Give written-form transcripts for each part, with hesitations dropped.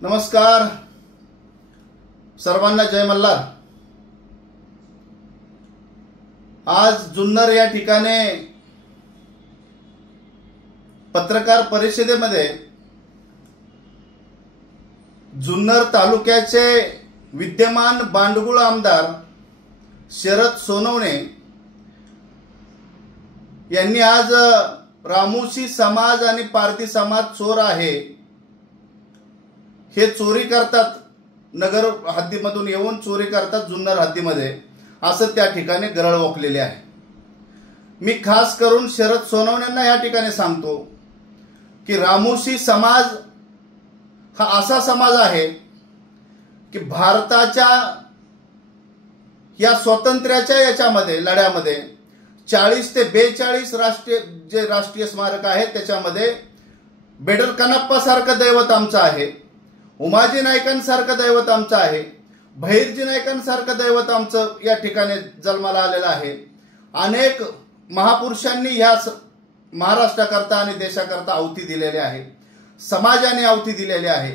नमस्कार सर्वांना, जय मल्हार। आज जुन्नर या ठिकाणी पत्रकार परिषदेमध्ये जुन्नर तालुक्याचे विद्यमान बांडगुळ आमदार शरद सोनवणे यांनी आज रामोशी समाज आणि पारधी समाज चोर आहे, हे चोरी करतात, नगर हद्दीमधून येऊन चोरी करतात जुन्नर हद्दीमध्ये, असं त्या ठिकाणी गरळ ओकलेले आहे। मी खास करून शरद सोनवणेंना या ठिकाणी सांगतो की रामोशी समाज हा असा समाज आहे की भारताच्या या स्वातंत्र्याच्या याच्यामध्ये लढ्यामध्ये 40 ते 42 राष्ट्रीय स्मारक आहेत, त्याच्यामध्ये बेडर कनप्पा सारखं दैवत आमचं आहे, उमाजी नाईकांसारखं दैवत आमचं आहे, भैरजी नाईकांसारखं दैवत आमचं या ठिकाणी जन्माला आलेलं आहे। अनेक महापुरुषांनी ह्या महाराष्ट्राकरता आणि देशाकरता आहुती दिलेली आहे, समाजाने आहुती दिलेली आहे।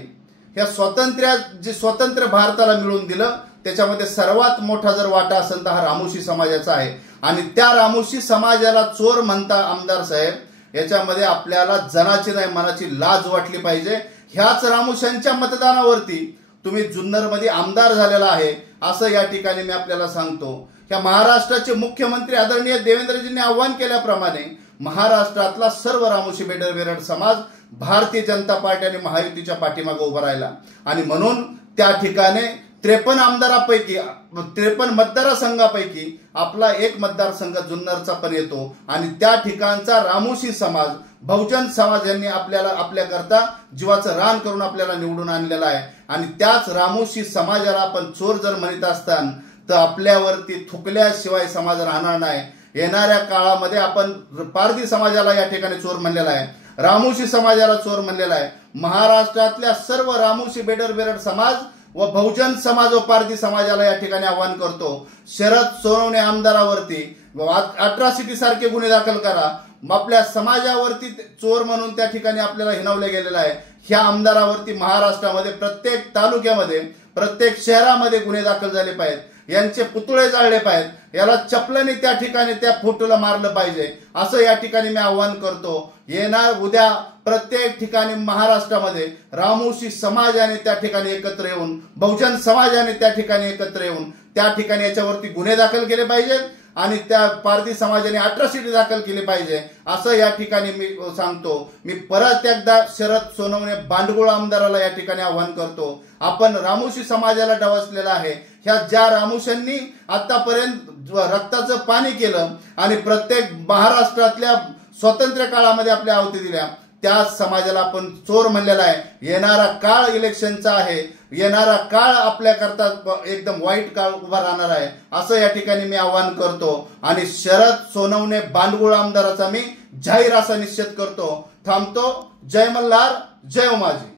ह्या स्वातंत्र्य भारताला मिळवून दिलं, त्याच्यामध्ये सर्वात मोठा जर वाटा असेल तर हा रामोशी समाजाचा आहे। आणि त्या रामोशी समाजाला चोर म्हणता आमदार साहेब, याच्यामध्ये आपल्याला जनाची नाही मनाची लाज वाटली पाहिजे। ह्याच रामोशांच्या मतदानावरती तुम्ही जुन्नरमध्ये आमदार झालेला आहे, असं या ठिकाणी मी आपल्याला सांगतो। ह्या महाराष्ट्राचे मुख्यमंत्री आदरणीय देवेंद्रजींनी आव्हान केल्याप्रमाणे महाराष्ट्रातला सर्व रामोशी बेडर बेरड समाज भारतीय जनता पार्टी आणि महायुतीच्या पाठीमागे उभा राहिला आणि म्हणून त्या ठिकाणी 53 आमदारापैकी 53 मतदारसंघापैकी आपला एक मतदारसंघ जुन्नरचा पण येतो आणि त्या ठिकाणचा रामोशी समाज, बहुजन समाज यांनी आपल्याकरता जीवाचं रान करून आपल्याला निवडून आणलेला आहे। आणि त्याच रामोशी समाजाला आपण चोर जर म्हणत असताना तर आपल्यावरती थुकल्याशिवाय समाज राहणार नाही। येणाऱ्या काळामध्ये आपण पारधी समाजाला या ठिकाणी चोर म्हणलेला आहे, रामोशी समाजाला चोर म्हणलेला आहे। महाराष्ट्रातल्या सर्व रामोशी बेडर बेरड समाज व बहुजन समाज व पारधी समाजाला या ठिकाणी आवाहन करतो, शरद सोनवणे आमदारावरती अट्रॉसिटी सारखे गुन्हे दाखल करा। आपल्या समाजावरती चोर म्हणून त्या ठिकाणी आपल्याला हिणवले गेलेलं आहे। ह्या आमदारावरती महाराष्ट्रामध्ये प्रत्येक तालुक्यामध्ये, प्रत्येक शहरामध्ये गुन्हे दाखल झाले पाहिजेत, यांचे पुतळे जाळले पाहिजेत, याला चपलाने त्या ठिकाणी त्या फोटोला मारलं पाहिजे, असं या ठिकाणी मी आवाहन करतो। येणार उद्या प्रत्येक ठिकाणी महाराष्ट्रामध्ये रामोशी समाजाने त्या ठिकाणी एकत्र येऊन, बहुजन समाजाने त्या ठिकाणी एकत्र येऊन त्या ठिकाणी याच्यावरती गुन्हे दाखल केले पाहिजेत आणि त्या पारधी समाजाने अट्रॉसिटी दाखल केली पाहिजे, असं या ठिकाणी मी सांगतो। मी परत एकदा शरद सोनवणे बांडगुळ आमदाराला या ठिकाणी आवाहन करतो, आपण रामोशी समाजाला डवचलेला आहे। ह्या ज्या रामोशांनी आतापर्यंत रक्ताचं पाणी केलं आणि प्रत्येक महाराष्ट्रातल्या स्वातंत्र्य काळामध्ये आपल्या आहुती दिल्या, त्या समाजाला आपण चोर म्हणलेला आहे। येणारा काळ इलेक्शनचा आहे, येणारा काळ आपल्याकरता एकदम वाईट काळ उभा राहणार आहे, असं या ठिकाणी मी आवाहन करतो। आणि शरद सोनवणे बांडगुळ आमदाराचा मी जाहीर असा निश्चित करतो। थांबतो। जय मल्हार, जय उमाजी।